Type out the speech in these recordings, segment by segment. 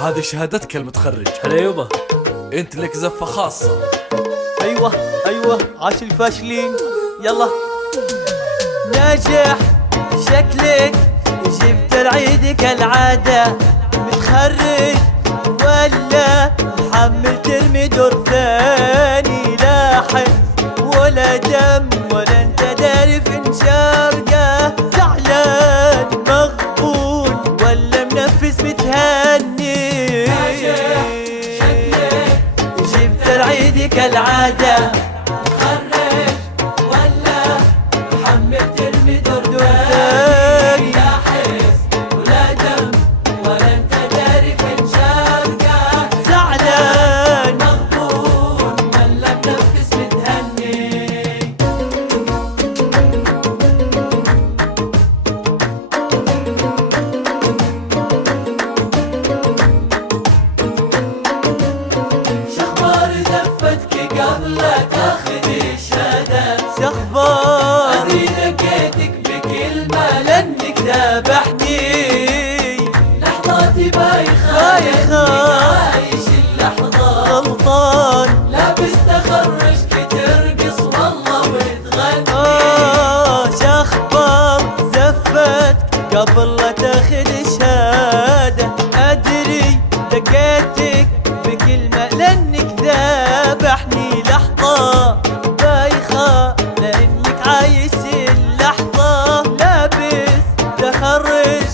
هذه شهادتك المتخرج. هلا يبا. انت لك زفة خاصة. ايوه ايوه، عاش الفاشلين. يلا ناجح شكلك، جبت العيد كالعادة. متخرج ولا محمل ترمي دور ثاني؟ لا حس ولا دم ولا انت داري فنجارقة. زعلان مغبون ولا منفس متهني؟ جبت العيد كالعادة. متخرج ولا محمل ترمي دور ثاني؟ لا حس ولا دم ولا انت داري فنجارقة. زعلان مغبون ولا منفس متهني؟ شخبار زفتك قبل لا تاخذ الشهادة؟ شخبار أدري لقيتك بكلمة لأنك ذابحني. لحظاتي بايخة عايش اللحظة. غلطان لابس تخرجك ترقص والله وتغني. شخبار زفتك قبل لا تاخذ الشهادة. أدري لقيتك بكلمة لأنك ذابحني. لحظة بايخة لأنك عايش اللحظة. لابس تخرج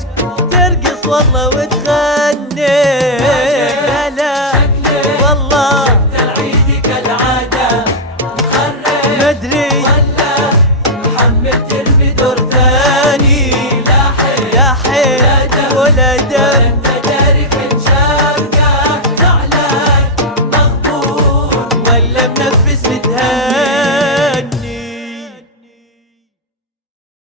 ترقص والله وتغني. لا لا والله جبت العيد كالعادة. متخرج مدري ولا محمل ترمي دور ثاني؟ لا حيل ولا